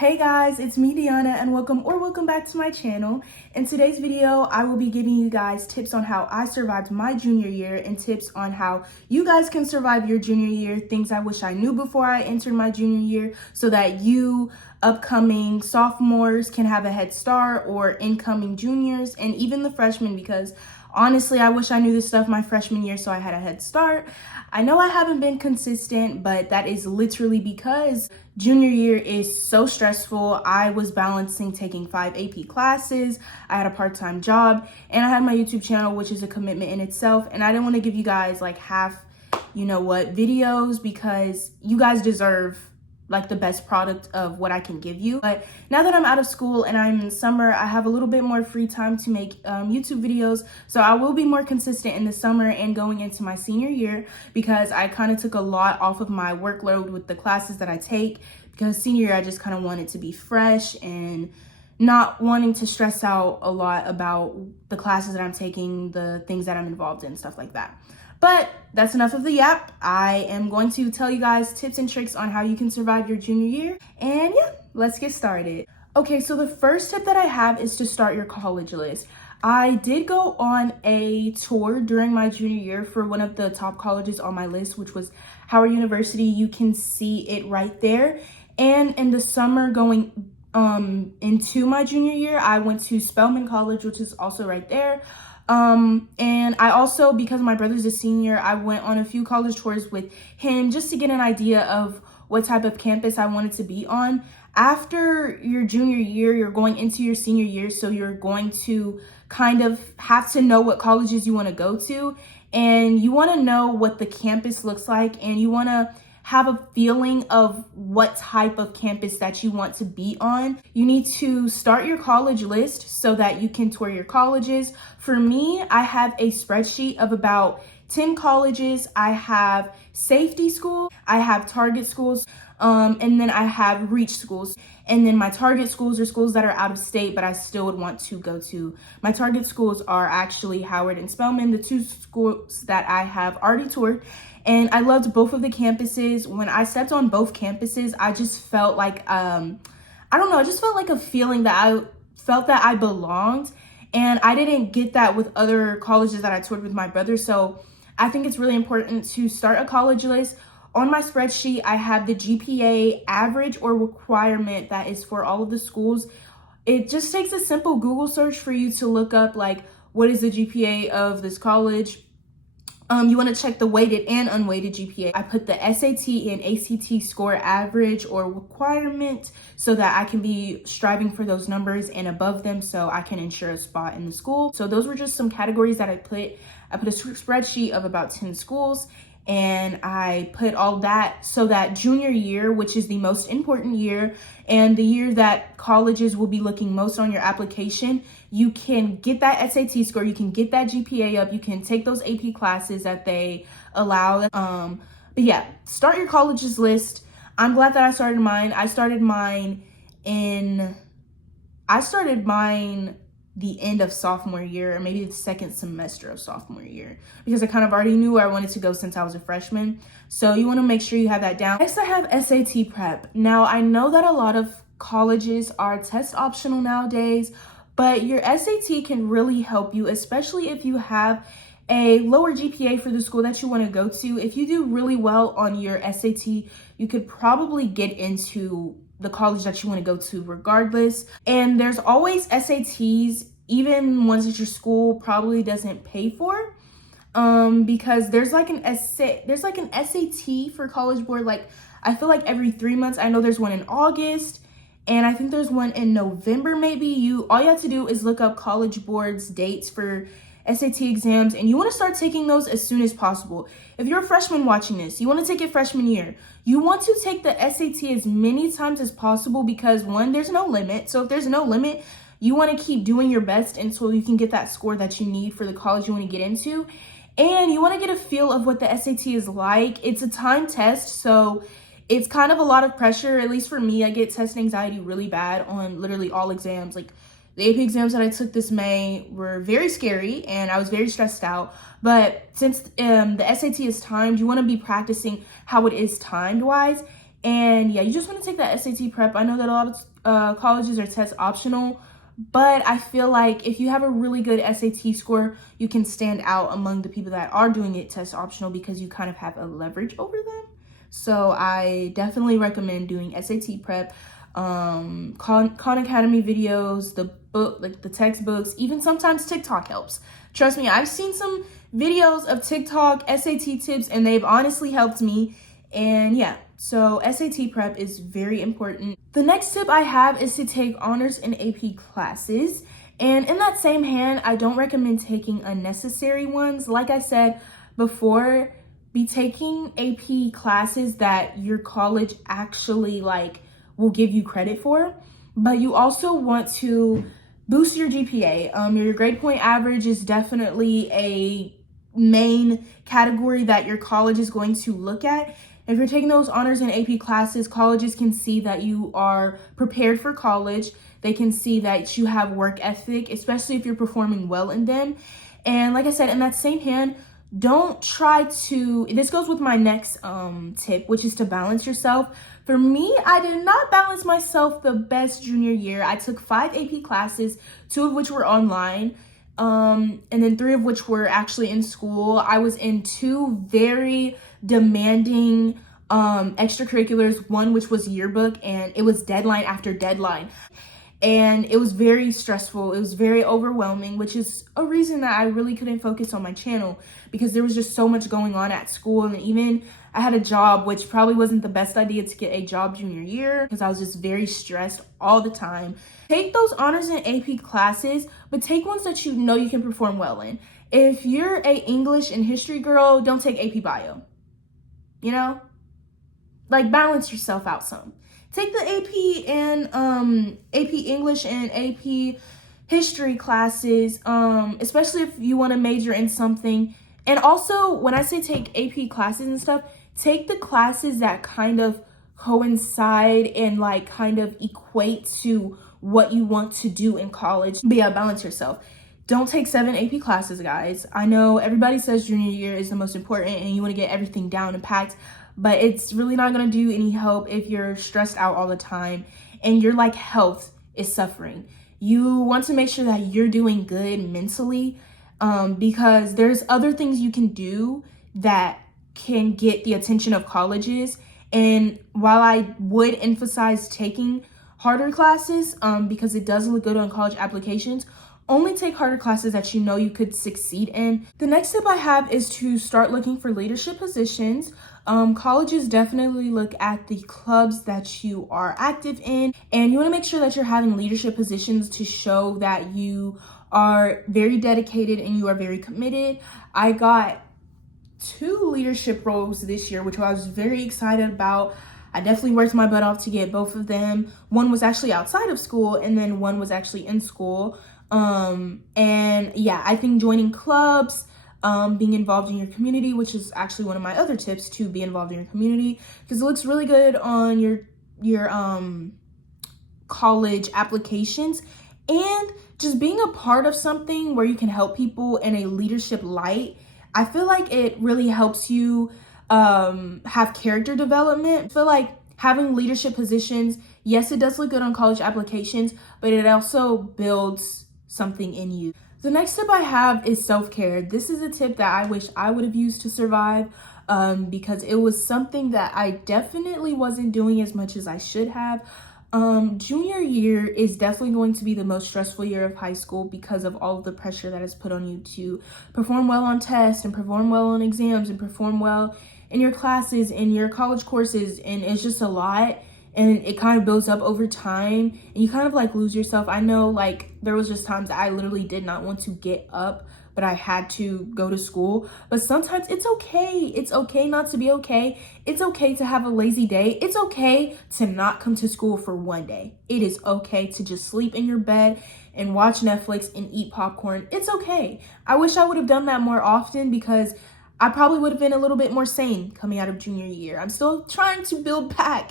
Hey guys, it's me Deanna and welcome back to my channel. In today's video, I will be giving you guys tips on how I survived my junior year and tips on how you guys can survive your junior year, things I wish I knew before I entered my junior year so that you upcoming sophomores can have a head start, or incoming juniors and even the freshmen, because honestly, I wish I knew this stuff my freshman year so I had a head start. I know I haven't been consistent, but that is literally because junior year is so stressful. I was balancing taking 5 AP classes, I had a part-time job, and I had my YouTube channel, which is a commitment in itself. And I didn't want to give you guys like half, videos, because you guys deserve like the best product of what I can give you. But now that I'm out of school and I'm in summer, I have a little bit more free time to make YouTube videos. So I will be more consistent in the summer and going into my senior year, because I kind of took a lot off of my workload with the classes that I take, because senior year I just kind of wanted to be fresh and not wanting to stress out a lot about the classes that I'm taking, the things that I'm involved in, stuff like that. But that's enough of the yap. I am going to tell you guys tips and tricks on how you can survive your junior year. And yeah, let's get started. Okay, so the first tip that I have is to start your college list. I did go on a tour during my junior year for one of the top colleges on my list, which was Howard University. You can see it right there. And in the summer going into my junior year, I went to Spelman College, which is also right there. And I also, because my brother's a senior, I went on a few college tours with him just to get an idea of what type of campus I wanted to be on. After your junior year, you're going into your senior year, so you're going to kind of have to know what colleges you want to go to, and you want to know what the campus looks like, and you want to have a feeling of what type of campus that you want to be on. You need to start your college list so that you can tour your colleges. For me, I have a spreadsheet of about 10 colleges. I have safety school, I have target schools, and then I have reach schools. And then my target schools are schools that are out of state, but I still would want to go to. My target schools are actually Howard and Spelman, the two schools that I have already toured. And I loved both of the campuses. When I stepped on both campuses, I just felt like, I just felt like a feeling that I felt that I belonged. And I didn't get that with other colleges that I toured with my brother. So I think it's really important to start a college list. On my spreadsheet, I have the GPA average or requirement that is for all of the schools. It just takes a simple Google search for you to look up, like, what is the GPA of this college? You want to check the weighted and unweighted GPA. I put the SAT and ACT score average or requirement so that I can be striving for those numbers and above them, so I can ensure a spot in the school. So those were just some categories that I put. I put a spreadsheet of about 10 schools, and I put all that so that junior year, which is the most important year and the year that colleges will be looking most on your application, you can get that SAT score, you can get that GPA up, you can take those AP classes that they allow. But yeah, start your colleges list. I'm glad that I started mine. I started mine the end of sophomore year, or maybe the second semester of sophomore year, because I kind of already knew where I wanted to go since I was a freshman. So you want to make sure you have that down. Next, I have SAT prep. Now, I know that a lot of colleges are test optional nowadays, but your SAT can really help you, especially if you have a lower GPA for the school that you want to go to. If you do really well on your SAT, you could probably get into the college that you want to go to regardless. And there's always SATs, even ones that your school probably doesn't pay for, because there's like an SAT for College Board. Like, I feel like every 3 months. I know there's one in August, and I think there's one in November maybe. All you have to do is look up College Board's dates for SAT exams, and you want to start taking those as soon as possible. If you're a freshman watching this, you want to take it freshman year, you want to take the SAT as many times as possible, because one, there's no limit. So if there's no limit, you want to keep doing your best until you can get that score that you need for the college you want to get into. And you want to get a feel of what the SAT is like. It's a time test, so it's kind of a lot of pressure. At least for me, I get test anxiety really bad on literally all exams. Like, the AP exams that I took this May were very scary, and I was very stressed out. But since the SAT is timed, you want to be practicing how it is timed wise. And yeah, you just want to take that SAT prep. I know that a lot of colleges are test optional, but I feel like if you have a really good SAT score, you can stand out among the people that are doing it test optional because you kind of have a leverage over them. So I definitely recommend doing SAT prep, Khan Academy videos, the book, like the textbooks, even sometimes TikTok helps. Trust me, I've seen some videos of TikTok SAT tips and they've honestly helped me. And yeah, so SAT prep is very important. The next tip I have is to take honors and AP classes. And in that same hand, I don't recommend taking unnecessary ones. Like I said before, be taking AP classes that your college actually like will give you credit for. But you also want to boost your GPA. Your grade point average is definitely a main category that your college is going to look at. If you're taking those honors and AP classes, colleges can see that you are prepared for college. They can see that you have work ethic, especially if you're performing well in them. And like I said, in that same hand, don't try to, this goes with my next tip, which is to balance yourself. For me, I did not balance myself the best junior year. I took 5 AP classes, 2 of which were online, and then 3 of which were actually in school. I was in 2 very demanding extracurriculars, one which was yearbook, and it was deadline after deadline. And it was very stressful. It was very overwhelming, which is a reason that I really couldn't focus on my channel because there was just so much going on at school. And even I had a job, which probably wasn't the best idea to get a job junior year because I was just very stressed all the time. Take those honors and AP classes, but take ones that you know you can perform well in. If you're a English and history girl, don't take AP bio. You know? Like, balance yourself out some. Take the AP and AP English and AP history classes, especially if you want to major in something. And also, when I say take AP classes and stuff, take the classes that kind of coincide and like kind of equate to what you want to do in college. But yeah, balance yourself. Don't take 7 AP classes, guys. I know everybody says junior year is the most important and you want to get everything down and packed, but it's really not going to do any help if you're stressed out all the time and your like health is suffering. You want to make sure that you're doing good mentally, because there's other things you can do that can get the attention of colleges. And while I would emphasize taking harder classes, because it does look good on college applications, only take harder classes that you know you could succeed in. The next tip I have is to start looking for leadership positions. Colleges definitely look at the clubs that you are active in, and you want to make sure that you're having leadership positions to show that you are very dedicated and you are very committed. I got 2 leadership roles this year, which I was very excited about. I definitely worked my butt off to get both of them. One was actually outside of school and then one was actually in school. And yeah, I think joining clubs, being involved in your community, which is actually one of my other tips, to be involved in your community, because it looks really good on your college applications. And just being a part of something where you can help people in a leadership light, I feel like it really helps you have character development. I feel like having leadership positions, yes, it does look good on college applications, but it also builds something in you. The next tip I have is self-care. This is a tip that I wish I would have used to survive, because it was something that I definitely wasn't doing as much as I should have. Junior year is definitely going to be the most stressful year of high school because of all of the pressure that is put on you to perform well on tests and perform well on exams and perform well in your classes and your college courses. And it's just a lot. And it kind of builds up over time and you kind of like lose yourself. I know like there was just times that I literally did not want to get up, but I had to go to school. But sometimes it's okay. It's okay not to be okay. It's okay to have a lazy day. It's okay to not come to school for one day. It is okay to just sleep in your bed and watch Netflix and eat popcorn. It's okay. I wish I would have done that more often because I probably would have been a little bit more sane coming out of junior year. I'm still trying to build back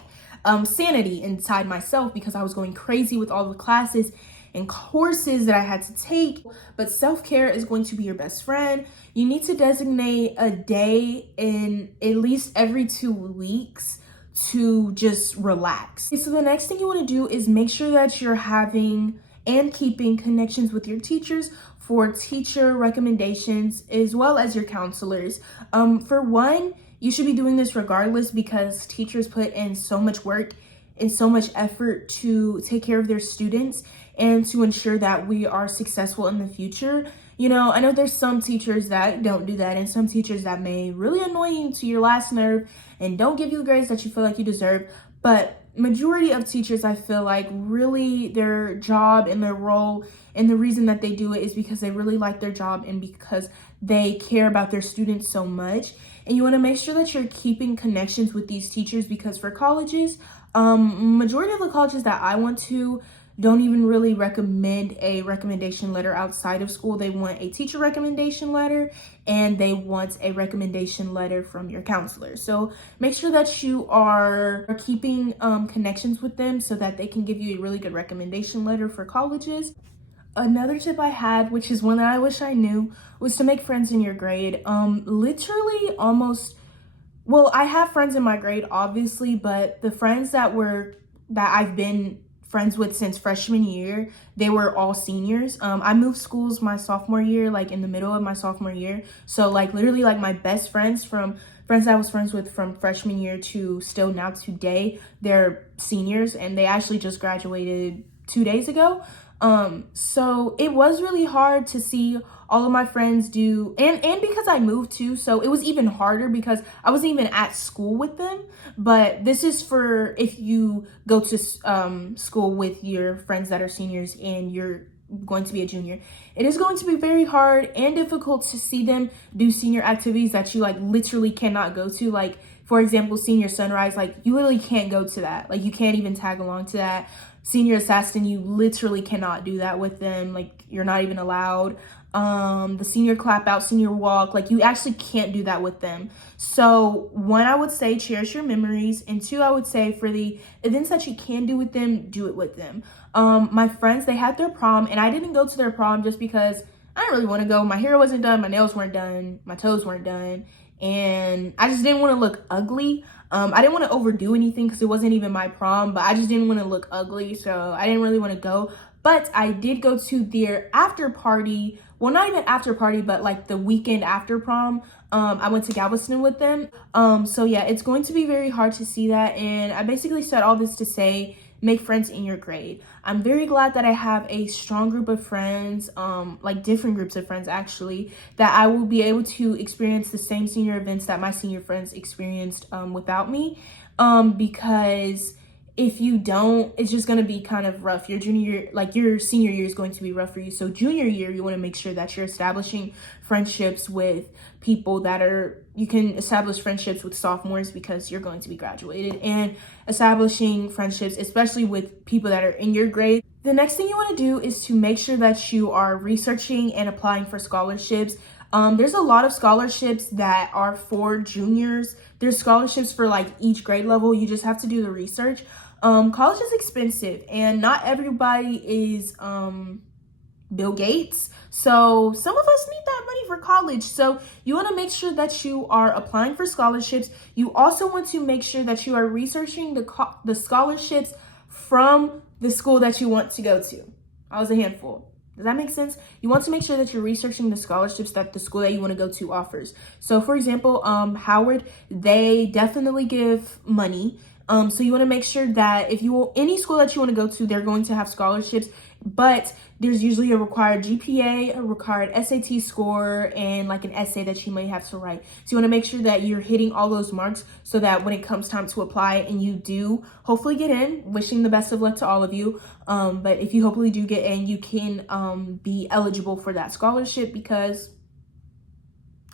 sanity inside myself because I was going crazy with all the classes and courses that I had to take. But self-care is going to be your best friend. You need to designate a day in at least every 2 weeks to just relax. Okay, so the next thing you want to do is make sure that you're having and keeping connections with your teachers for teacher recommendations as well as your counselors. For one, you should be doing this regardless because teachers put in so much work and so much effort to take care of their students and to ensure that we are successful in the future. You know, I know there's some teachers that don't do that and some teachers that may really annoy you to your last nerve and don't give you the grades that you feel like you deserve. But majority of teachers, I feel like, really their job and their role and the reason that they do it is because they really like their job and because they care about their students so much. And you want to make sure that you're keeping connections with these teachers because for colleges, majority of the colleges that I went to don't even really recommend a recommendation letter outside of school. They want a teacher recommendation letter and they want a recommendation letter from your counselor. So make sure that you are keeping connections with them so that they can give you a really good recommendation letter for colleges. Another tip I had, which is one that I wish I knew, was to make friends in your grade. Literally almost, well, I have friends in my grade, obviously, but the friends that I've been friends with since freshman year, they were all seniors. I moved schools my sophomore year, like in the middle of my sophomore year. So like literally like my best friends that I was friends with from freshman year to still now today, they're seniors and they actually just graduated 2 days ago. So it was really hard to see all of my friends do, and because I moved too, so it was even harder because I wasn't even at school with them. But this is for if you go to school with your friends that are seniors and you're going to be a junior. It is going to be very hard and difficult to see them do senior activities that you like literally cannot go to. Like for example, senior sunrise, like you literally can't go to that. Like you can't even tag along to that. Senior assassin, you literally cannot do that with them. Like you're not even allowed. The senior clap out, senior walk, like you actually can't do that with them. So one, I would say cherish your memories, and two, I would say for the events that you can do with them, do it with them. My friends, they had their prom and I didn't go to their prom just because I didn't really want to go. My hair wasn't done, my nails weren't done, my toes weren't done, and I just didn't want to look ugly. I didn't want to overdo anything because it wasn't even my prom, but I just didn't want to look ugly, so I didn't really want to go. But I did go to their after party. Well, not even after party, but like the weekend after prom. I went to Galveston with them. So yeah, it's going to be very hard to see that. And I basically said all this to say, make friends in your grade. I'm very glad that I have a strong group of friends, like different groups of friends actually, that I will be able to experience the same senior events that my senior friends experienced without me. Because if you don't, it's just going to be kind of rough. Your junior year, like your senior year is going to be rough for you. So junior year, you want to make sure that you're establishing friendships with people you can establish friendships with sophomores because you're going to be graduated, and establishing friendships, especially with people that are in your grade. The next thing you want to do is to make sure that you are researching and applying for scholarships. There's a lot of scholarships that are for juniors. There's scholarships for like each grade level. You just have to do the research. College is expensive and not everybody is Bill Gates. So some of us need that money for college. So you want to make sure that you are applying for scholarships. You also want to make sure that you are researching the scholarships from the school that you want to go to. I was a handful. Does that make sense? You want to make sure that you're researching the scholarships that the school that you want to go to offers. So for example, Howard, they definitely give money. So you want to make sure that any school that you want to go to, they're going to have scholarships, but there's usually a required GPA, a required SAT score, and like an essay that you may have to write. So you want to make sure that you're hitting all those marks so that when it comes time to apply and you do hopefully get in, wishing the best of luck to all of you. But if you hopefully do get in, you can be eligible for that scholarship because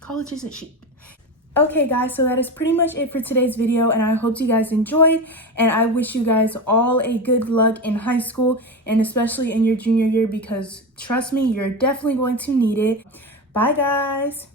college isn't cheap. Okay guys, so that is pretty much it for today's video, and I hope you guys enjoyed, and I wish you guys all a good luck in high school and especially in your junior year because trust me, you're definitely going to need it. Bye guys.